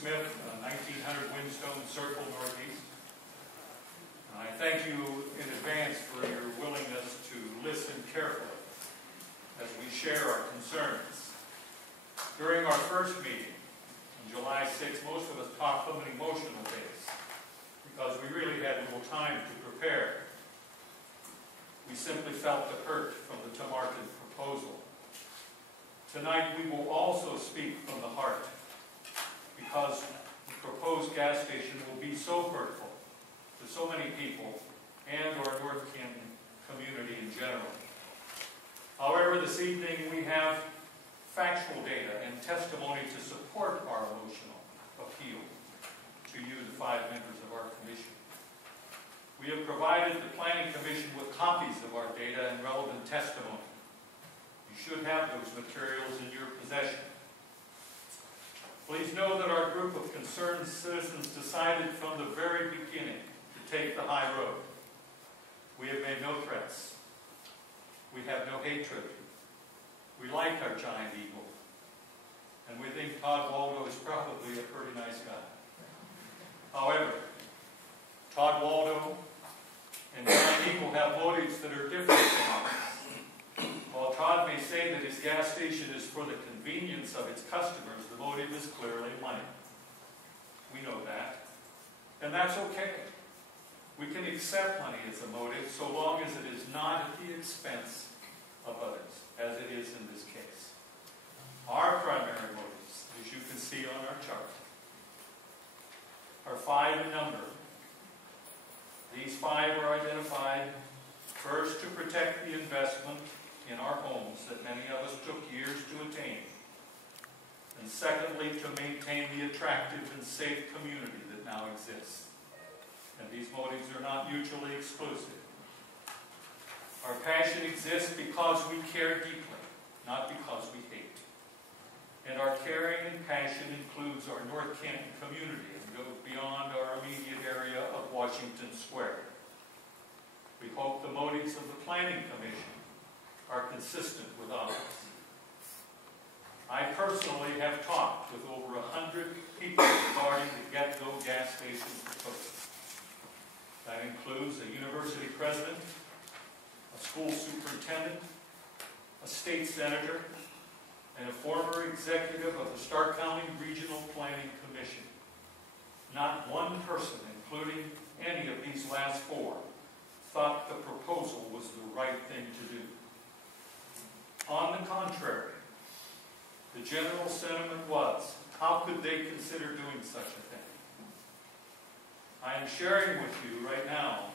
Smith, 1900 Windstone Circle, Northeast. And I thank you in advance for your willingness to listen carefully as we share our concerns. During our first meeting, on July 6th, most of us talked from an emotional base because we really had little time to prepare. We simply felt the hurt from the Tamarkin proposal. Tonight we will also speak from the heart because the proposed gas station will be so hurtful to so many people and our North Canton community in general. However, this evening we have factual data and testimony to support our emotional appeal to you, the 5 members of our commission. We have provided the Planning Commission with copies of our data and relevant testimony. You should have those materials in your possession. Please know that our group of concerned citizens decided from the very beginning to take the high road. We have made no threats. We have no hatred. We like our giant eagle. And we think Todd Waldo is probably a pretty nice guy. However, Todd Waldo and Giant Eagle have motives that are different from ours. While Todd may say that his gas station is for the convenience of its customers, the motive is clearly money. We know that. And that's okay. We can accept money as a motive so long as it is not at the expense of others, as it is in this case. Our primary motives, as you can see on our chart, are 5 in number. These 5 are identified first to protect the investment in our homes that many of us took years to attain, and secondly to maintain the attractive and safe community that now exists. And these motives are not mutually exclusive. Our passion exists because we care deeply, not because we hate. And our caring and passion includes our North Canton community and goes beyond our immediate area of Washington Square. We hope the motives of the Planning Commission are consistent with ours. I personally have talked with over 100 people regarding the Get-Go gas station proposal. That includes a university president, a school superintendent, a state senator, and a former executive of the Stark County Regional Planning Commission. Not one person, including any of these last 4, thought the proposal was the right thing to do. On the contrary, the general sentiment was, how could they consider doing such a thing? I am sharing with you right now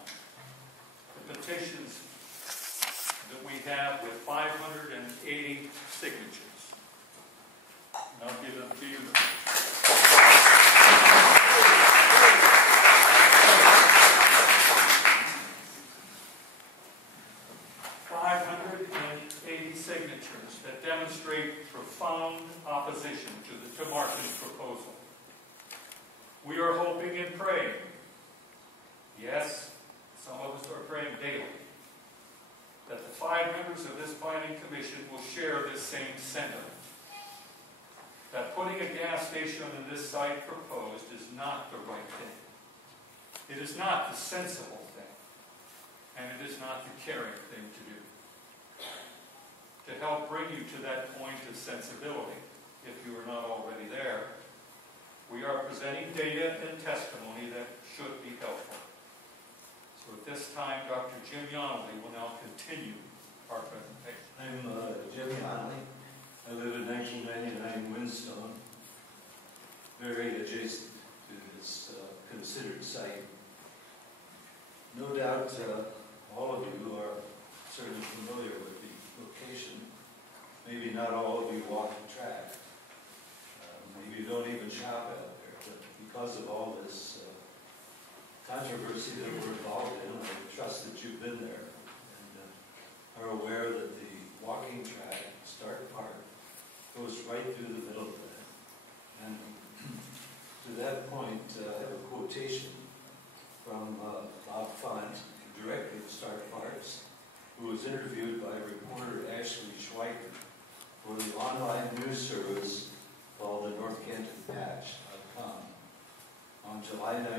the petitions that we have with 580 signatures. And I'll give them to you. 580 signatures that demonstrate profound opposition to the Tamarkin proposal. We are hoping and praying. Yes, some of us are praying daily, that the 5 members of this Planning Commission will share this same sentiment. That putting a gas station on this site proposed is not the right thing. It is not the sensible thing. And it is not the caring thing to do. To help bring you to that point of sensibility, if you are not already there, we are presenting data and testimony that should be helpful. So at this time, Dr. Jim Yonley will now continue our presentation. I'm Jim Yonley. I live in 1999 Windstone, very adjacent to this considered site. No doubt all of you are certainly familiar with the location. Maybe not all of you walk the track. Maybe you don't even shop out there. But because of all this controversy that we're involved in, I trust that you've been there and are aware that the walking track, Stark Park, goes right through the middle of that. And to that point, I have a quotation from Bob Font, director of Stark Parks, who was interviewed by reporter Ashley Schweiker for the online news service called the NorthCantonPatch.com.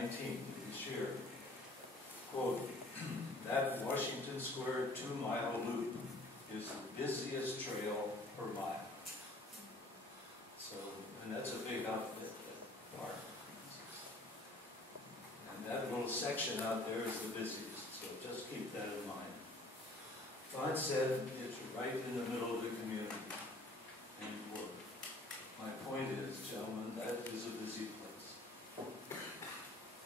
19th of this year. Quote, "That Washington Square 2-mile loop is the busiest trail per mile." So, and that's a big outfit, that park. And that little section out there is the busiest, so just keep that in mind. Font said it's right in the middle of the community. End quote. My point is, gentlemen, that is a busy place.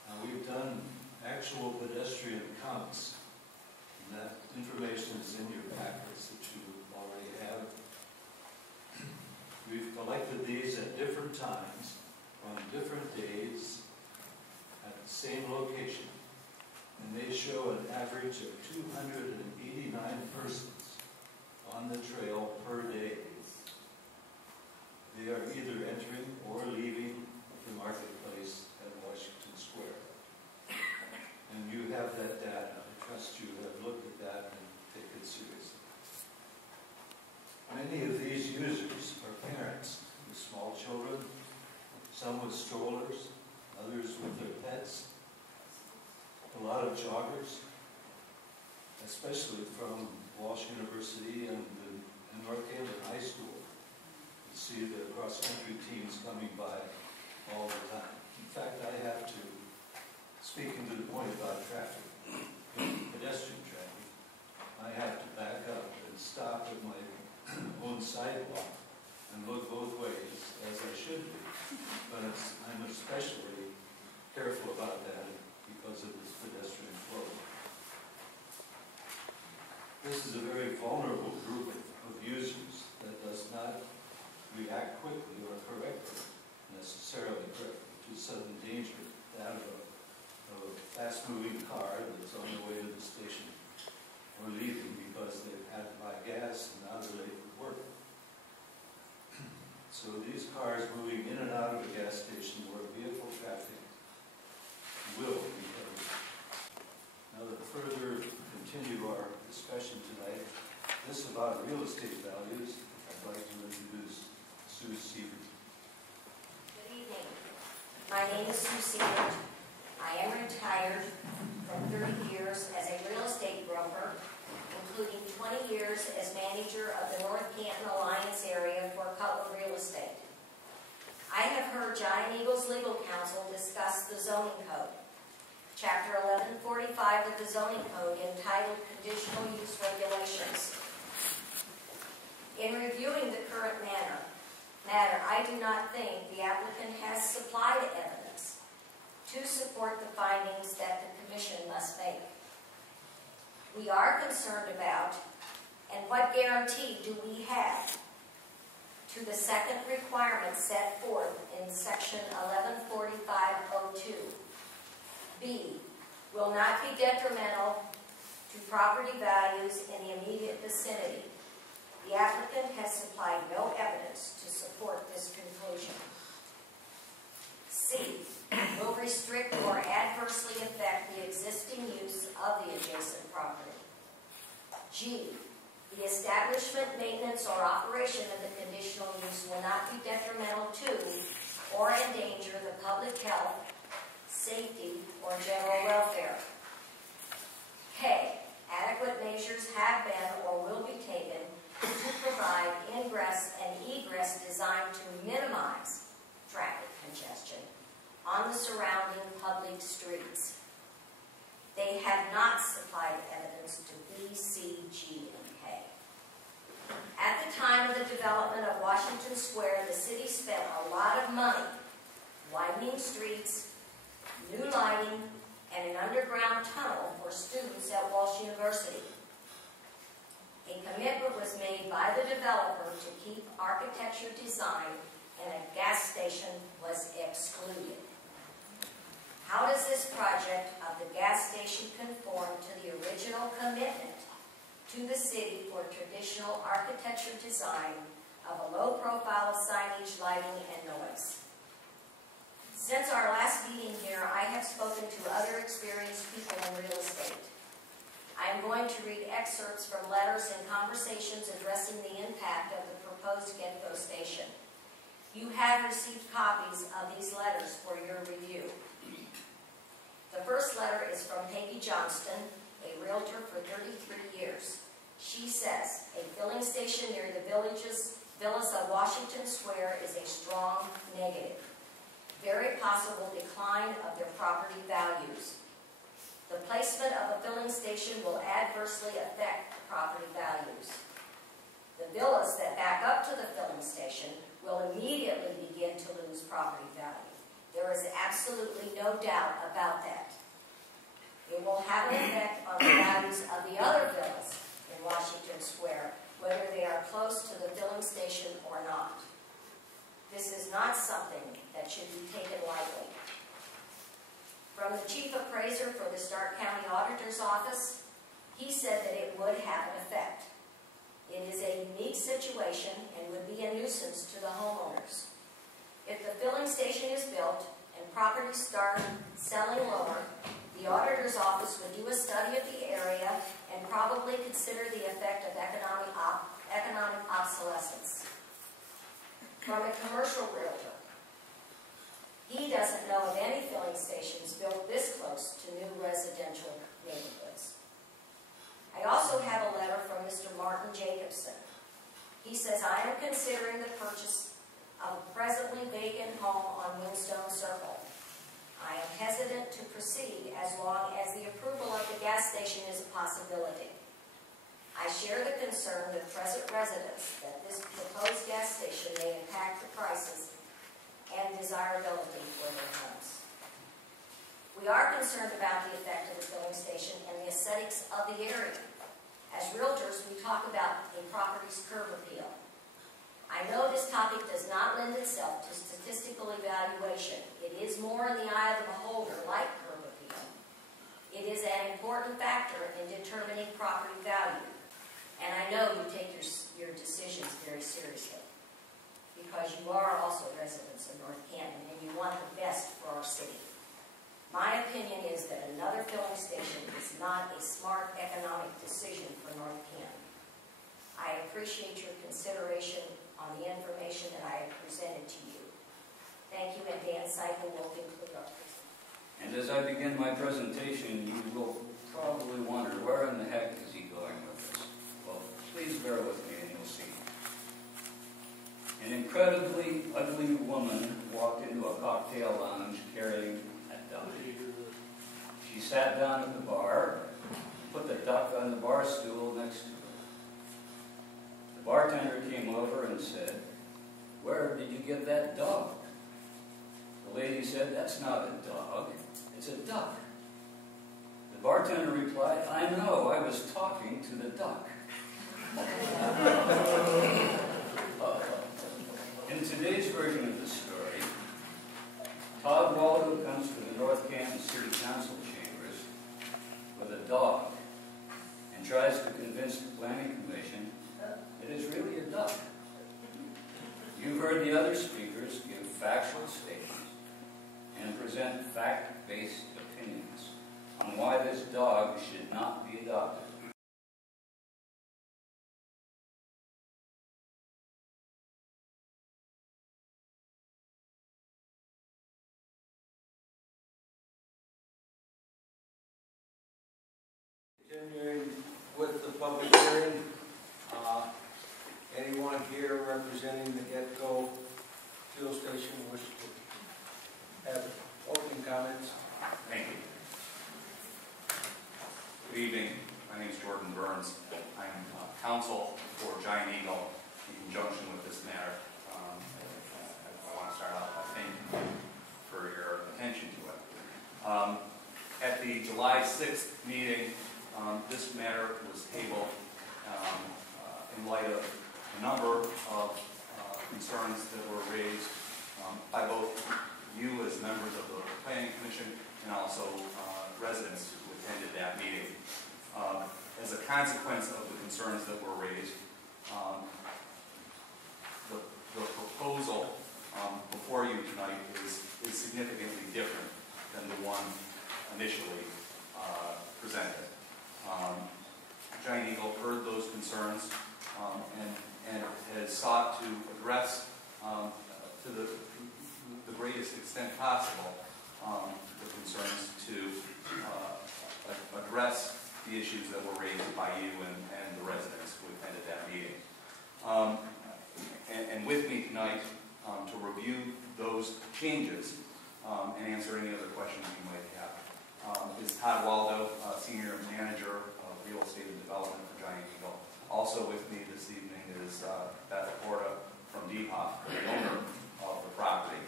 Now, we've done actual pedestrian counts, and that information is in your packets that you already have. We've collected these at different times, on different days, at the same location, and they show an average of 289 persons on the trail per day. They are either entering or leaving the marketplace at Washington Square. And you have that data. I trust you have looked at that and take it seriously. Many of these users are parents with small children, some with strollers, others with their pets, a lot of joggers, especially from Walsh University and North Haven High School. You see the cross-country teams coming by all the time. In fact, I have to, speaking to the point about traffic, pedestrian traffic, I have to back up and stop at my own sidewalk and look both ways, as I should be. But I'm especially careful about that because of this pedestrian flow. This is a very vulnerable group of users that does not react quickly or necessarily correctly to sudden danger, that of a fast-moving car that's on the way to the station or leaving because they've had to buy gas and now they're late for work. So these cars moving in and out of a gas station where vehicle traffic will be heavy. Now to further continue our discussion tonight, this about real estate values, I'd like to introduce Sue Siebert. Good evening. My name is Sue Siebert. I am retired from 30 years as a real estate broker, including 20 years as manager of the North Canton Alliance area for Cutler Real Estate. I have heard Giant Eagle's legal counsel discuss the zoning code. Chapter 1145 of the zoning code entitled Conditional Use Regulations. In reviewing the current matter, I do not think the applicant has supplied evidence to support the findings that the Commission must make. We are concerned about, and what guarantee do we have to the second requirement set forth in section 1145.02. B, will not be detrimental to property values in the immediate vicinity. The applicant has supplied no evidence to support this conclusion. C, will restrict or adversely affect the existing use of the adjacent property. G, the establishment, maintenance, or operation of the conditional use will not be detrimental to or endanger the public health, safety, or general welfare. K, adequate measures have been or will be taken to provide ingress and egress designed to minimize traffic congestion on the surrounding public streets. They have not supplied evidence to B, C, G, and K. At the time of the development of Washington Square, the city spent a lot of money widening streets, new lighting, and an underground tunnel for students at Walsh University. A commitment was made by the developer to keep architecture design, and a gas station was excluded. How does this project of the gas station conform to the original commitment to the city for traditional architecture design of a low profile of signage, lighting, and noise? Since our last meeting here, I have spoken to other experienced people in real estate. I am going to read excerpts from letters and conversations addressing the impact of the proposed GetGo station. You have received copies of these letters for your review. The first letter is from Peggy Johnston, a realtor for 33 years. She says, a filling station near the villas of Washington Square is a strong negative. Very possible decline of their property values. The placement of a filling station will adversely affect property values. The villas that back up to the filling station will immediately begin to lose property value. There is absolutely no doubt about that. It will have an effect on the values of the other villas in Washington Square, whether they are close to the filling station or not. This is not something that should be taken lightly. From the chief appraiser for the Stark County Auditor's Office, he said that it would have an effect. It is a unique situation and would be a nuisance to the homeowners. If the filling station is built and properties start selling lower, the auditor's office would do a study of the area and probably consider the effect of economic obsolescence. From a commercial realtor, he doesn't know of any filling stations built this close to new residential neighborhoods. I also have a letter from Mr. Martin Jacobson. He says, I am considering the purchase of a presently vacant home on Windstone Circle. I am hesitant to proceed as long as the approval of the gas station is a possibility. I share the concern with present residents that this proposed gas station may impact the prices and desirability for their homes. We are concerned about the effect of the filling station and the aesthetics of the area. As realtors, we talk about a property's curb appeal. I know this topic does not lend itself to statistical evaluation. It is more in the eye of the beholder, like curb appeal. It is an important factor in determining property value. And I know you take your decisions very seriously, because you are also residents of North Canton and you want the best for our city. My opinion is that another filling station is not a smart economic decision for North Canton. I appreciate your consideration on the information that I have presented to you. Thank you, and Dan Seipel will conclude our presentation. And as I begin my presentation, you will probably wonder, where in the heck is he going with this? Well, please bear with me and you'll see. An incredibly ugly woman walked into a cocktail lounge carrying a duck. She sat down at the bar, put the duck on the bar stool next to her. The bartender came over and said, "Where did you get that dog?" The lady said, "That's not a dog, it's a duck." The bartender replied, "I know, I was talking to the duck." In today's version of the story, Todd Waldo comes to the North Canton City Council chambers with a dog and tries to convince the Planning Commission it is really a duck. You've heard the other speakers give factual statements and present fact-based opinions on why this dog should not be adopted. Continuing with the public hearing, anyone here representing the Getco fuel station wish to have opening comments? Thank you. Good evening. My name is Jordan Burns. I'm counsel for Giant Eagle in conjunction with this matter. I want to start out by thanking you for your attention to it. At the July 6th meeting, this matter was tabled in light of a number of concerns that were raised by both you as members of the Planning Commission and also residents who attended that meeting. As a consequence of the concerns that were raised, the proposal before you tonight is significantly different than the one initially presented. Giant Eagle heard those concerns and has sought to address to the greatest extent possible the concerns to address the issues that were raised by you and the residents who attended that meeting. And with me tonight to review those changes and answer any other questions you might have is Todd Waldo, Senior Manager of Real Estate and Development for Giant Eagle. Also with me this evening is Beth Porta from DeHoff, the owner of the property.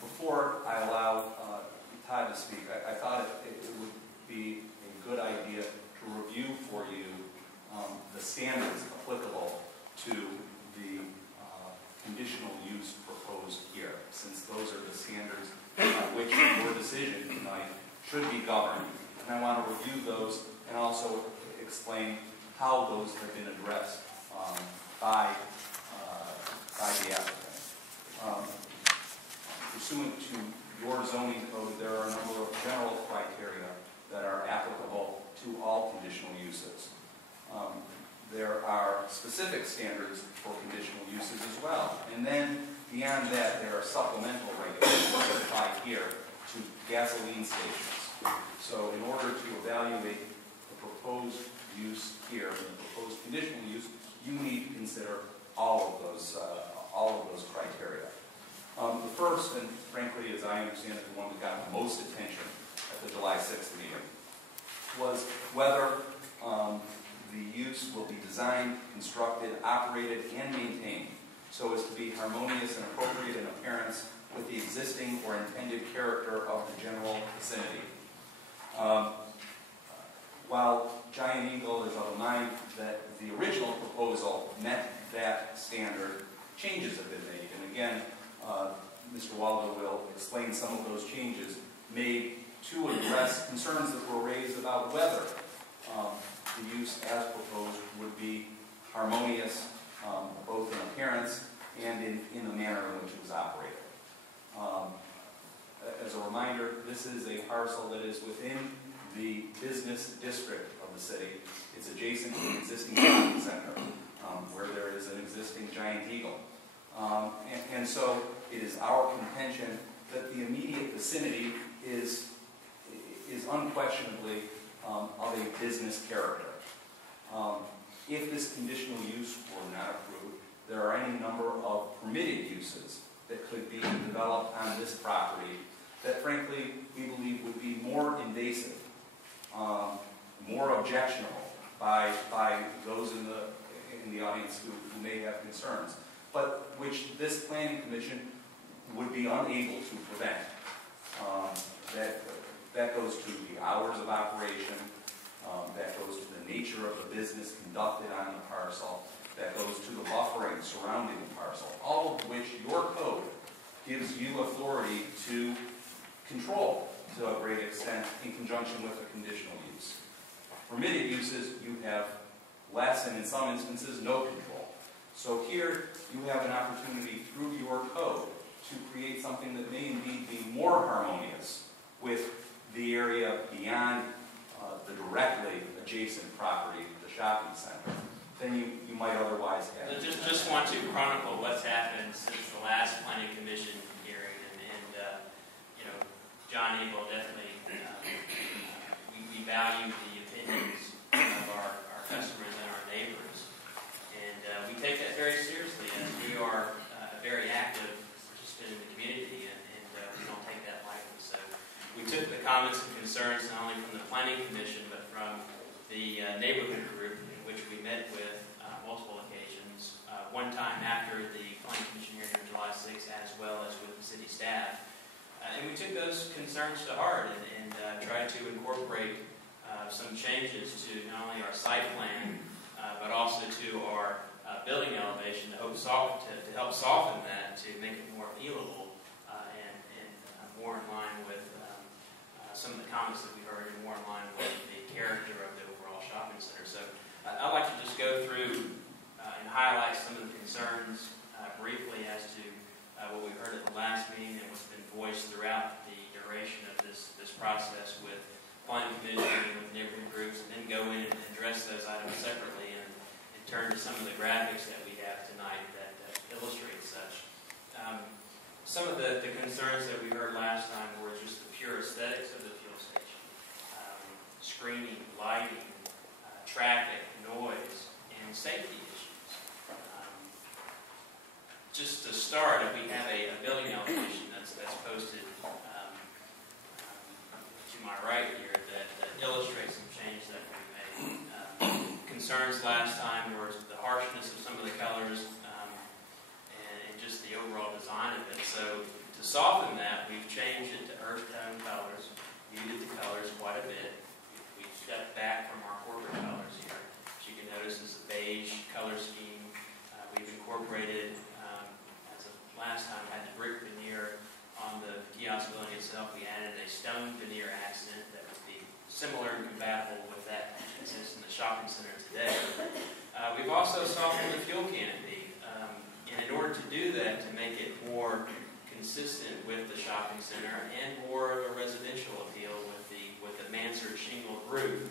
Before I allow Todd to speak, I thought it would be a good idea to review for you the standards applicable to the conditional use proposed here, since those are the standards which your decision tonight should be governed. And I want to review those and also explain how those have been addressed by the applicant. Pursuant to your zoning code, there are a number of general criteria that are applicable to all conditional uses. There are specific standards for conditional uses as well. And then beyond that, there are supplemental regulations that apply here to gasoline stations. So in order to evaluate the proposed use here, the proposed conditional use, you need to consider all of those criteria. The first, and frankly, as I understand it, the one that got the most attention at the July 6th meeting, was whether the use will be designed, constructed, operated, and maintained so as to be harmonious and appropriate in appearance with the existing or intended character of the general vicinity. While Giant Eagle is of a mind that the original proposal met that standard, changes have been made. And again, Mr. Waldo will explain some of those changes made to address concerns that were raised about whether the use as proposed would be harmonious both in appearance and in the manner in which it was operated. As a reminder, this is a parcel that is within the business district of the city. It's adjacent to the existing shopping center where there is an existing Giant Eagle. And so it is our contention that the immediate vicinity is unquestionably of a business character. If this conditional use were not approved, there are any number of permitted uses that could be developed on this property that frankly we believe would be more invasive, more objectionable by those in the audience who may have concerns, but which this planning commission would be unable to prevent. That goes to the hours of operation, that goes to the nature of the business conducted on the parcel, that goes to the buffering surrounding the parcel, all of which your code gives you authority to control to a great extent in conjunction with a conditional use. Permitted uses, you have less and in some instances no control. So here you have an opportunity through your code to create something that may indeed be more harmonious with the area beyond the directly adjacent property, the shopping center, than you might otherwise have. I just want to chronicle what's happened since the last planning commission hearing, and John Eagle definitely, we value the opinions of our customers and our neighbors, and we take that very seriously, and we are a very active participant in the community, and we don't take that lightly. So we took the comments and concerns not only from the planning commission, but from the neighborhood group in which we met with multiple occasions, one time after the planning commission hearing on July 6th, as well as with the city staff. And we took those concerns to heart and tried to incorporate some changes to not only our site plan, but also to our building elevation to help soften that, to make it more appealable and more in line with some of the comments that we heard, and more in line with the character of the overall shopping center. So I'd like to just go through and highlight some of the concerns briefly as to what we heard at the last meeting and what's been voiced throughout the duration of this process with planning commission and with neighborhood groups, and then go in and address those items separately and turn to some of the graphics that we have tonight that illustrate such. Some of the concerns that we heard last time were lighting, traffic, noise, and safety issues. Just to start, if we have a building elevation that's posted to my right here that illustrates some change that we made. Concerns last time were the harshness of some of the colors and just the overall design of it. So to soften that, we've changed it to earth tone colors, muted the colors quite a bit. We've stepped back from our corporate colors here. As you can notice, is a beige color scheme. We've incorporated, as of last time, had the brick veneer on the kiosk building itself. We added a stone veneer accent that would be similar and compatible with that which exists in the shopping center today. We've also softened the fuel canopy. And in order to do that, to make it more consistent with the shopping center and more of a residential appeal with the mansard shingled roof,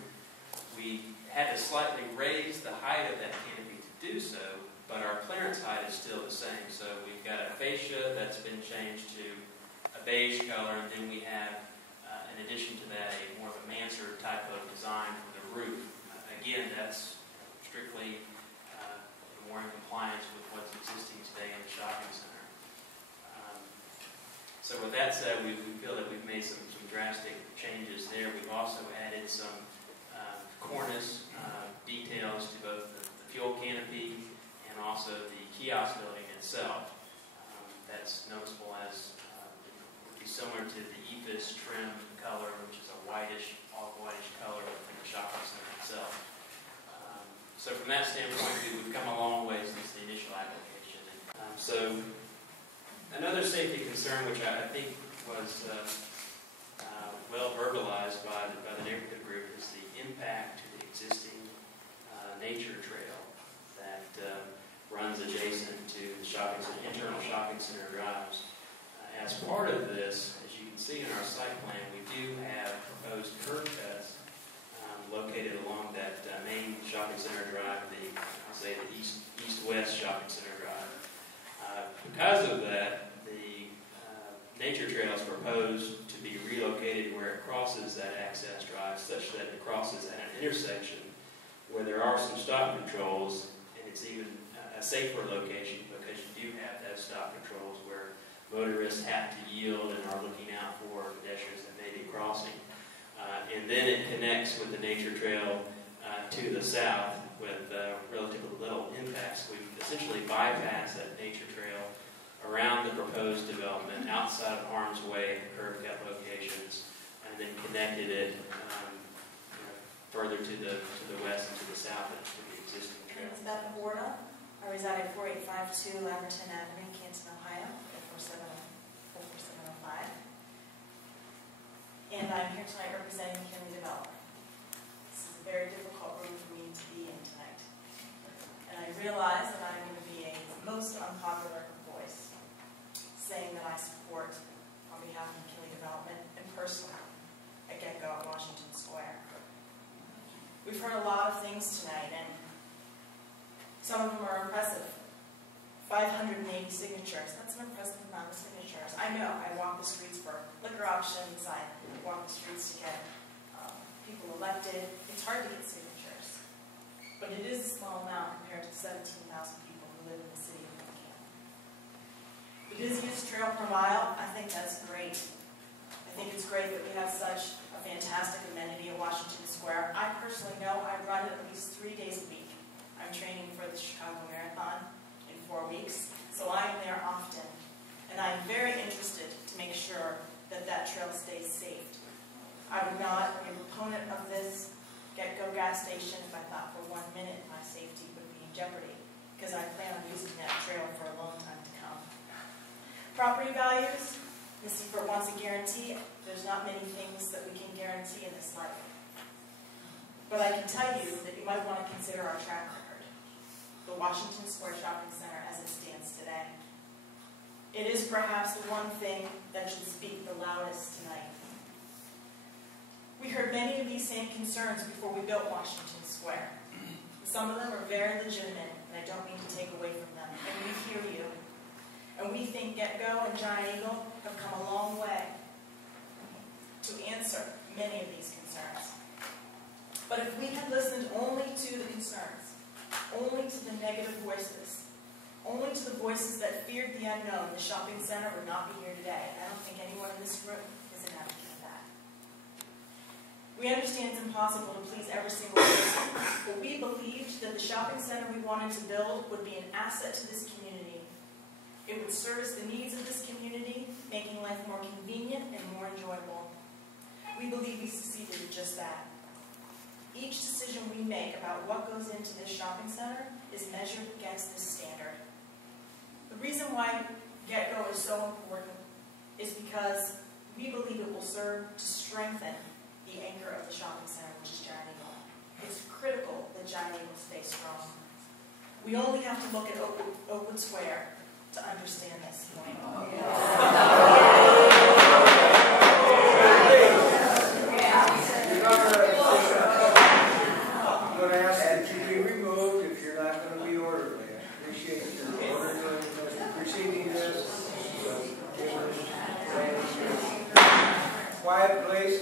we had to slightly raise the height of that canopy to do so, but our clearance height is still the same. So we've got a fascia that's been changed to a beige color, and then we have, in addition to that, more of a mansard type of design for the roof. Again, that's strictly more in compliance with what's existing today in the shopping center. So with that said, we feel that we've made some drastic changes there. We've also added some cornice details to both the fuel canopy and also the kiosk building itself. That's noticeable as would be similar to the EPIS trim color, which is a whitish, off-whitish color within the shopping center itself. So from that standpoint, we've come a long way since the initial application. So another safety concern, which I think was well verbalized by the neighborhood group, is the impact to the existing nature trail that runs adjacent to the shopping center, internal shopping center drives. As part of this, as you can see in our site plan, we do have proposed curb cuts located along that main shopping center drive, I'll say the east-west shopping center drive. Because of that, the nature trail is proposed to be relocated where it crosses that access drive, such that it crosses at an intersection where there are some stop controls, and it's even a safer location because you do have those stop controls where motorists have to yield and are looking out for pedestrians that may be crossing. And then it connects with the nature trail to the south with relatively little impacts. We've essentially bypassed that nature trail around the proposed development outside of harm's way at the curb cut locations, and then connected it further to the west and to the south to the existing trail. Is that Borda? I reside at 4852 Lamberton Avenue, Canton, Ohio, 44705. And I'm here tonight representing McKinley Development. This is a very difficult room for me to be in tonight. And I realize that I'm going to be a most unpopular voice, saying that I support, on behalf of McKinley Development and personally, at Get-Go at Washington Square. We've heard a lot of things tonight, and some of them are impressive. 580 signatures. That's an impressive amount of signatures. I know. I walk the streets for liquor auctions. I walk the streets to get people elected. It's hard to get signatures. But it is a small amount compared to 17,000 people who live in the city of Buchanan. It is used trail per mile. I think that's great. I think it's great that we have such a fantastic amenity at Washington Square. I personally know I run it at least 3 days a week. I'm training for the Chicago Marathon in 4 weeks, so I'm there often. And I'm very interested to make sure that that trail stays safe. I would not be a proponent of this Get-Go gas station if I thought for 1 minute my safety would be in jeopardy, because I plan on using that trail for a long time to come. Property values, Mr. Ford wants a guarantee. There's not many things that we can guarantee in this life. But I can tell you that you might want to consider our track record, the Washington Square Shopping Center as it stands today. It is perhaps the one thing that should speak the loudest tonight. We heard many of these same concerns before we built Washington Square. Some of them are very legitimate, and I don't mean to take away from them. And we hear you. And we think Get-Go and Giant Eagle have come a long way to answer many of these concerns. But if we had listened only to the concerns, only to the negative voices, only to the voices that feared the unknown, the shopping center would not be here today. I don't think anyone in this room is an advocate of that. We understand it's impossible to please every single person, but we believed that the shopping center we wanted to build would be an asset to this community. It would service the needs of this community, making life more convenient and more enjoyable. We believe we succeeded in just that. Each decision we make about what goes into this shopping center is measured against this standard. The reason why Get-Go is so important is because we believe it will serve to strengthen the anchor of the shopping center, which is Giant Eagle. It's critical that Giant Eagle stay strong. We only have to look at Oakwood Square to understand this point. I'm going to ask that you be removed if you're not going to be orderly. I appreciate your orderliness preceding this. Quiet, please.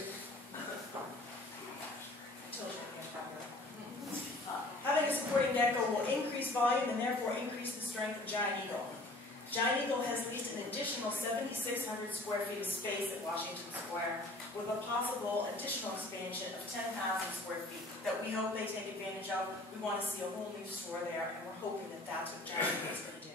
Having a supporting Get-Go will increase volume and therefore increase the strength of Giant Eagle. Giant Eagle has leased an additional 7,600 square feet of space at Washington Square, with a possible additional expansion of 10,000 square feet that we hope they take advantage of. We want to see a whole new store there, and we're hoping that that's what Giant Eagle is going to do.